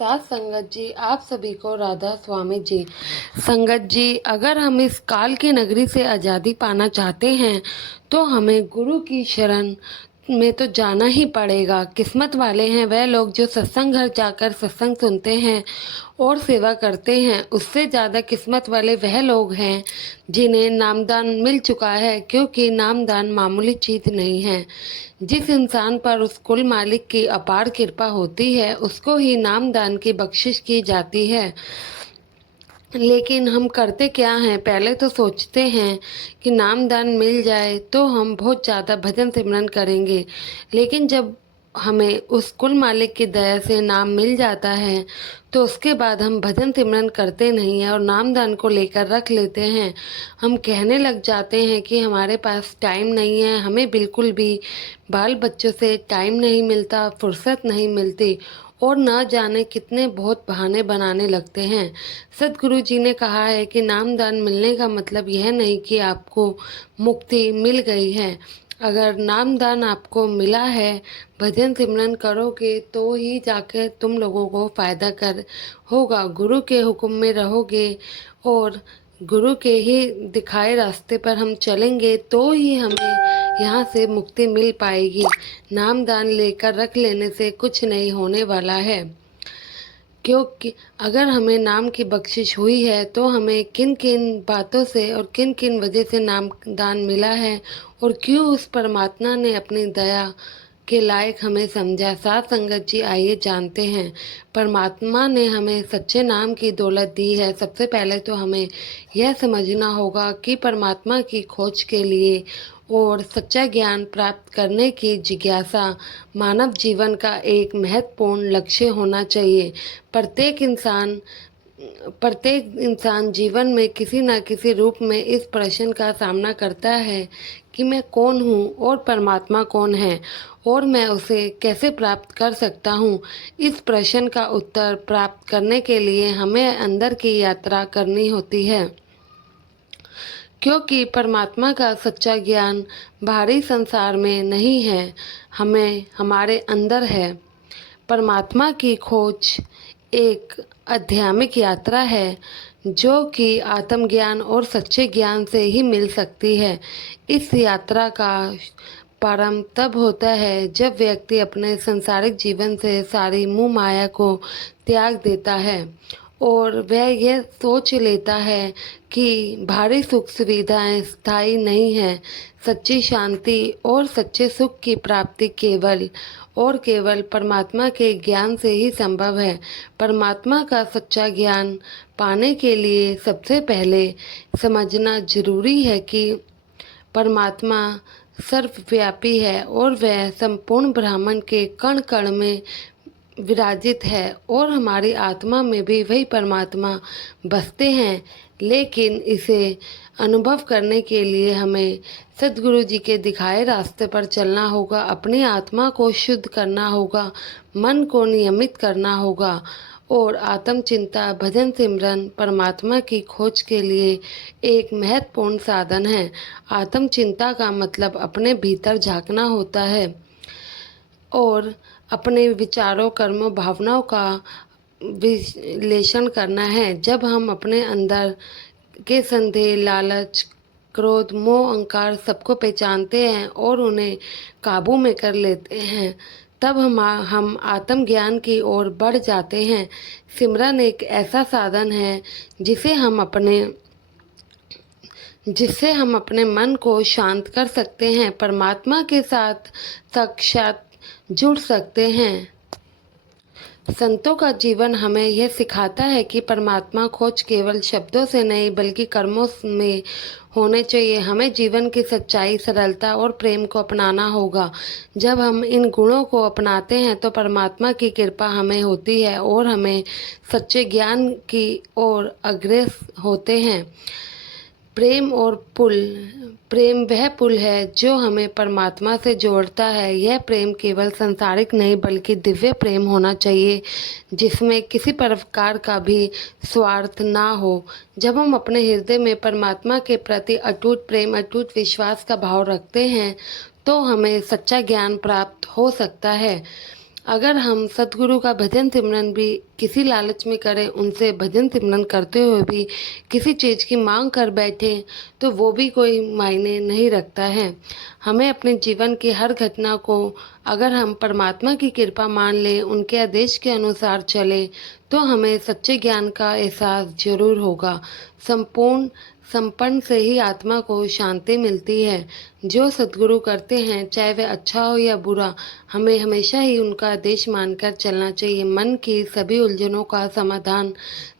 साथ संगत जी, आप सभी को राधा स्वामी जी। संगत जी, अगर हम इस काल की नगरी से आज़ादी पाना चाहते हैं तो हमें गुरु की शरण में तो जाना ही पड़ेगा। किस्मत वाले हैं वह लोग जो सत्संग घर जाकर सत्संग सुनते हैं और सेवा करते हैं। उससे ज़्यादा किस्मत वाले वह लोग हैं जिन्हें नामदान मिल चुका है, क्योंकि नामदान मामूली चीज़ नहीं है। जिस इंसान पर उस कुल मालिक की अपार कृपा होती है उसको ही नामदान की बख्शिश की जाती है। लेकिन हम करते क्या हैं, पहले तो सोचते हैं कि नामदान मिल जाए तो हम बहुत ज़्यादा भजन सिमरन करेंगे, लेकिन जब हमें उस कुल मालिक की दया से नाम मिल जाता है तो उसके बाद हम भजन सिमरन करते नहीं हैं और नामदान को लेकर रख लेते हैं। हम कहने लग जाते हैं कि हमारे पास टाइम नहीं है, हमें बिल्कुल भी बाल बच्चों से टाइम नहीं मिलता, फुर्सत नहीं मिलती, और न जाने कितने बहुत बहाने बनाने लगते हैं। सद्गुरु जी ने कहा है कि नामदान मिलने का मतलब यह नहीं कि आपको मुक्ति मिल गई है। अगर नामदान आपको मिला है, भजन सिमरन करोगे तो ही जाकर तुम लोगों को फ़ायदा कर होगा। गुरु के हुक्म में रहोगे और गुरु के ही दिखाए रास्ते पर हम चलेंगे तो ही हमें यहाँ से मुक्ति मिल पाएगी। नामदान लेकर रख लेने से कुछ नहीं होने वाला है, क्योंकि अगर हमें नाम की बख्शिश हुई है तो हमें किन किन बातों से और किन किन वजह से नाम दान मिला है और क्यों उस परमात्मा ने अपनी दया के लायक हमें समझा। साथ संगत जी, आइए जानते हैं। परमात्मा ने हमें सच्चे नाम की दौलत दी है। सबसे पहले तो हमें यह समझना होगा कि परमात्मा की खोज के लिए और सच्चा ज्ञान प्राप्त करने की जिज्ञासा मानव जीवन का एक महत्वपूर्ण लक्ष्य होना चाहिए। प्रत्येक इंसान जीवन में किसी न किसी रूप में इस प्रश्न का सामना करता है कि मैं कौन हूँ और परमात्मा कौन है और मैं उसे कैसे प्राप्त कर सकता हूँ। इस प्रश्न का उत्तर प्राप्त करने के लिए हमें अंदर की यात्रा करनी होती है, क्योंकि परमात्मा का सच्चा ज्ञान बाहरी संसार में नहीं है, हमें हमारे अंदर है। परमात्मा की खोज एक आध्यात्मिक यात्रा है जो कि आत्मज्ञान और सच्चे ज्ञान से ही मिल सकती है। इस यात्रा का प्रारंभ तब होता है जब व्यक्ति अपने संसारिक जीवन से सारी मोह माया को त्याग देता है और वह यह सोच लेता है कि भारी सुख सुविधाएं स्थायी नहीं हैं। सच्ची शांति और सच्चे सुख की प्राप्ति केवल और केवल परमात्मा के ज्ञान से ही संभव है। परमात्मा का सच्चा ज्ञान पाने के लिए सबसे पहले समझना जरूरी है कि परमात्मा सर्वव्यापी है और वह संपूर्ण ब्रह्मांड के कण कण में विराजित है और हमारी आत्मा में भी वही परमात्मा बसते हैं। लेकिन इसे अनुभव करने के लिए हमें सद्गुरु जी के दिखाए रास्ते पर चलना होगा, अपनी आत्मा को शुद्ध करना होगा, मन को नियमित करना होगा और आत्मचिंता, भजन सिमरन परमात्मा की खोज के लिए एक महत्वपूर्ण साधन है। आत्मचिंता का मतलब अपने भीतर झांकना होता है और अपने विचारों, कर्मों, भावनाओं का विश्लेषण करना है। जब हम अपने अंदर के संदेह, लालच, क्रोध, मोह, अहंकार सबको पहचानते हैं और उन्हें काबू में कर लेते हैं, तब हम आत्मज्ञान की ओर बढ़ जाते हैं। सिमरन एक ऐसा साधन है जिससे हम अपने मन को शांत कर सकते हैं, परमात्मा के साथ साक्षात जुड़ सकते हैं। संतों का जीवन हमें यह सिखाता है कि परमात्मा खोज केवल शब्दों से नहीं बल्कि कर्मों में होने चाहिए। हमें जीवन की सच्चाई, सरलता और प्रेम को अपनाना होगा। जब हम इन गुणों को अपनाते हैं तो परमात्मा की कृपा हमें होती है और हमें सच्चे ज्ञान की ओर अग्रसर होते हैं। प्रेम वह पुल है जो हमें परमात्मा से जोड़ता है। यह प्रेम केवल सांसारिक नहीं बल्कि दिव्य प्रेम होना चाहिए, जिसमें किसी प्रकार का भी स्वार्थ ना हो। जब हम अपने हृदय में परमात्मा के प्रति अटूट प्रेम, अटूट विश्वास का भाव रखते हैं तो हमें सच्चा ज्ञान प्राप्त हो सकता है। अगर हम सद्गुरु का भजन सिमरन भी किसी लालच में करें, उनसे भजन सिमरन करते हुए भी किसी चीज़ की मांग कर बैठे तो वो भी कोई मायने नहीं रखता है। हमें अपने जीवन की हर घटना को अगर हम परमात्मा की कृपा मान लें, उनके आदेश के अनुसार चले, तो हमें सच्चे ज्ञान का एहसास जरूर होगा। संपन्न से ही आत्मा को शांति मिलती है। जो सद्गुरु करते हैं, चाहे वह अच्छा हो या बुरा, हमें हमेशा ही उनका आदेश मानकर चलना चाहिए। मन की सभी उलझनों का समाधान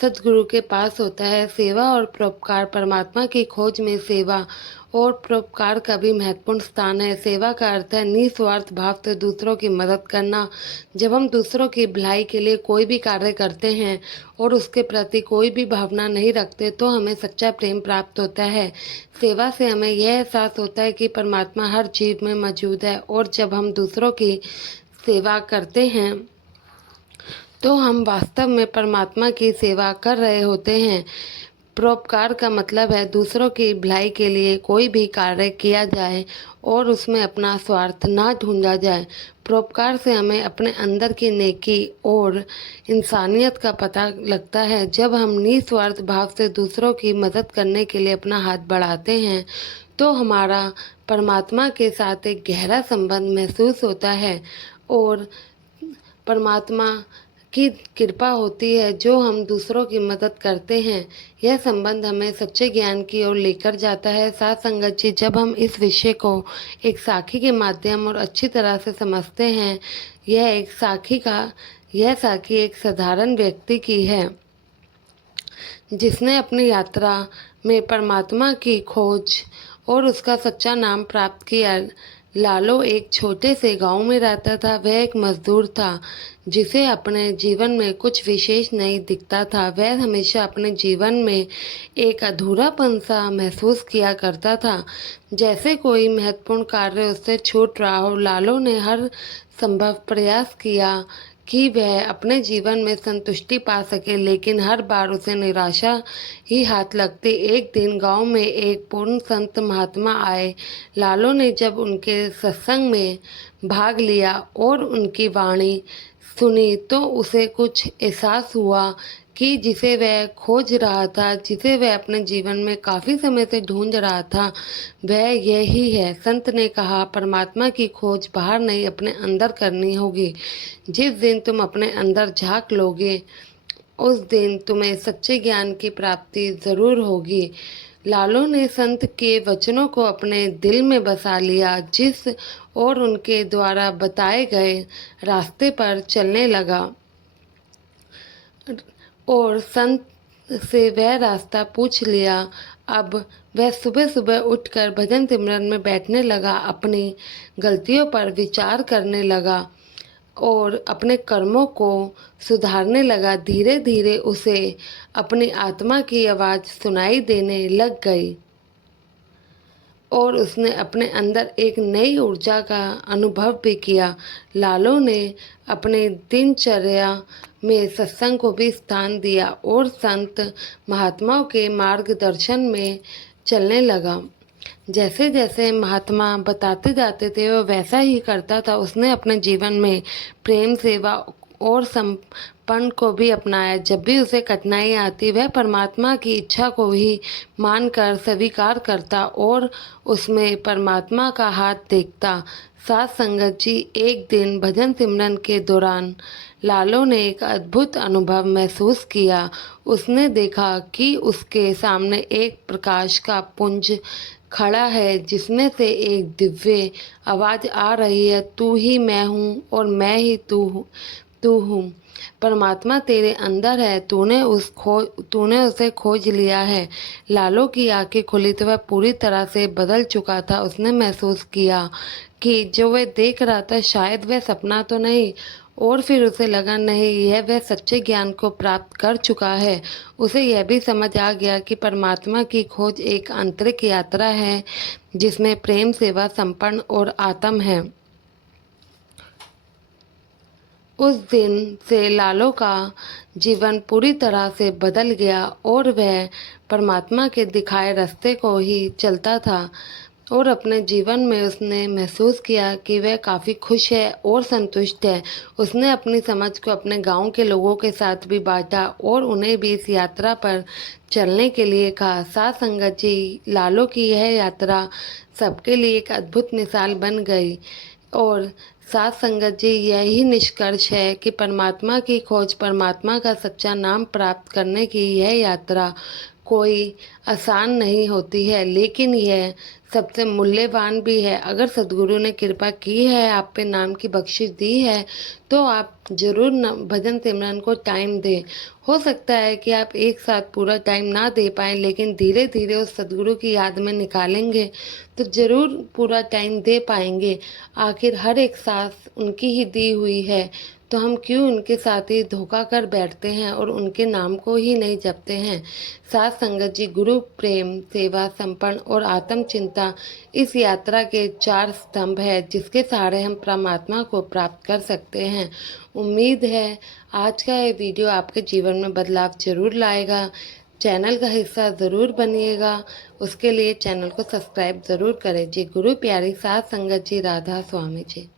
सद्गुरु के पास होता है। सेवा और परोपकार, परमात्मा की खोज में सेवा और परोपकार का भी महत्वपूर्ण स्थान है। सेवा का अर्थ है निस्वार्थ भाव से दूसरों की मदद करना। जब हम दूसरों की भलाई के लिए कोई भी कार्य करते हैं और उसके प्रति कोई भी भावना नहीं रखते, तो हमें सच्चा प्रेम प्राप्त होता है। सेवा से हमें यह एहसास होता है कि परमात्मा हर जीव में मौजूद है, और जब हम दूसरों की सेवा करते हैं तो हम वास्तव में परमात्मा की सेवा कर रहे होते हैं। परोपकार का मतलब है दूसरों की भलाई के लिए कोई भी कार्य किया जाए और उसमें अपना स्वार्थ ना ढूंढा जाए। परोपकार से हमें अपने अंदर की नेकी और इंसानियत का पता लगता है। जब हम निस्वार्थ भाव से दूसरों की मदद करने के लिए अपना हाथ बढ़ाते हैं, तो हमारा परमात्मा के साथ एक गहरा संबंध महसूस होता है, और परमात्मा की कृपा होती है जो हम दूसरों की मदद करते हैं। यह संबंध हमें सच्चे ज्ञान की ओर लेकर जाता है। साथ संगत जी, जब हम इस विषय को एक साखी के माध्यम और अच्छी तरह से समझते हैं, यह साखी एक साधारण व्यक्ति की है जिसने अपनी यात्रा में परमात्मा की खोज और उसका सच्चा नाम प्राप्त किया। लालो एक छोटे से गांव में रहता था। वह एक मजदूर था जिसे अपने जीवन में कुछ विशेष नहीं दिखता था। वह हमेशा अपने जीवन में एक अधूरापन सा महसूस किया करता था, जैसे कोई महत्वपूर्ण कार्य उससे छूट रहा हो। लालो ने हर संभव प्रयास किया कि वह अपने जीवन में संतुष्टि पा सके, लेकिन हर बार उसे निराशा ही हाथ लगती। एक दिन गांव में एक पूर्ण संत महात्मा आए। लालो ने जब उनके सत्संग में भाग लिया और उनकी वाणी सुनी, तो उसे कुछ एहसास हुआ कि जिसे वह खोज रहा था, जिसे वह अपने जीवन में काफ़ी समय से ढूंढ रहा था, वह यही है। संत ने कहा, परमात्मा की खोज बाहर नहीं, अपने अंदर करनी होगी। जिस दिन तुम अपने अंदर झांक लोगे, उस दिन तुम्हें सच्चे ज्ञान की प्राप्ति ज़रूर होगी। लालो ने संत के वचनों को अपने दिल में बसा लिया, जिस और उनके द्वारा बताए गए रास्ते पर चलने लगा, और संत से वह रास्ता पूछ लिया। अब वह सुबह सुबह उठकर भजन सिमरन में बैठने लगा, अपनी गलतियों पर विचार करने लगा और अपने कर्मों को सुधारने लगा। धीरे धीरे उसे अपनी आत्मा की आवाज़ सुनाई देने लग गई और उसने अपने अंदर एक नई ऊर्जा का अनुभव भी किया। लालो ने अपने दिनचर्या में सत्संग को भी स्थान दिया और संत महात्माओं के मार्गदर्शन में चलने लगा। जैसे जैसे महात्मा बताते जाते थे वह वैसा ही करता था। उसने अपने जीवन में प्रेम, सेवा और समर्पण को भी अपनाया। जब भी उसे कठिनाई आती, वह परमात्मा की इच्छा को ही मानकर स्वीकार करता और उसमें परमात्मा का हाथ देखता। साथ संगत जी, एक दिन भजन सिमरन के दौरान लालो ने एक अद्भुत अनुभव महसूस किया। उसने देखा कि उसके सामने एक प्रकाश का पुंज खड़ा है, जिसमें से एक दिव्य आवाज़ आ रही है, तू ही मैं हूँ और मैं ही तू हूँ। परमात्मा तेरे अंदर है, तूने उसे खोज लिया है। लालो की आंखें खुली तो वह पूरी तरह से बदल चुका था। उसने महसूस किया कि जो वह देख रहा था शायद वह सपना तो नहीं, और फिर उसे लगा नहीं, यह वह सच्चे ज्ञान को प्राप्त कर चुका है। उसे यह भी समझ आ गया कि परमात्मा की खोज एक आंतरिक यात्रा है जिसमें प्रेम, सेवा, समर्पण और आत्म है। उस दिन से लालो का जीवन पूरी तरह से बदल गया और वह परमात्मा के दिखाए रास्ते को ही चलता था। और अपने जीवन में उसने महसूस किया कि वह काफ़ी खुश है और संतुष्ट है। उसने अपनी समझ को अपने गांव के लोगों के साथ भी बांटा और उन्हें भी इस यात्रा पर चलने के लिए कहा। साथ संगत जी, लालो की यह यात्रा सबके लिए एक अद्भुत मिसाल बन गई और साथ संगत जी, यही निष्कर्ष है कि परमात्मा की खोज, परमात्मा का सच्चा नाम प्राप्त करने की यह यात्रा कोई आसान नहीं होती है, लेकिन यह सबसे मूल्यवान भी है। अगर सद्गुरु ने कृपा की है, आप पे नाम की बख्शिश दी है, तो आप ज़रूर भजन सिमरन को टाइम दें। हो सकता है कि आप एक साथ पूरा टाइम ना दे पाएँ, लेकिन धीरे धीरे उस सद्गुरु की याद में निकालेंगे तो ज़रूर पूरा टाइम दे पाएंगे। आखिर हर एक सांस उनकी ही दी हुई है, तो हम क्यों उनके साथ ही धोखा कर बैठते हैं और उनके नाम को ही नहीं जपते हैं। साथ संगत जी, गुरु प्रेम, सेवा, समर्पण और आत्म चिंता इस यात्रा के 4 स्तंभ है जिसके सहारे हम परमात्मा को प्राप्त कर सकते हैं। उम्मीद है आज का ये वीडियो आपके जीवन में बदलाव जरूर लाएगा। चैनल का हिस्सा ज़रूर बनिएगा, उसके लिए चैनल को सब्सक्राइब ज़रूर करें। जी गुरु प्यारी साथ संगत जी, राधा स्वामी जी।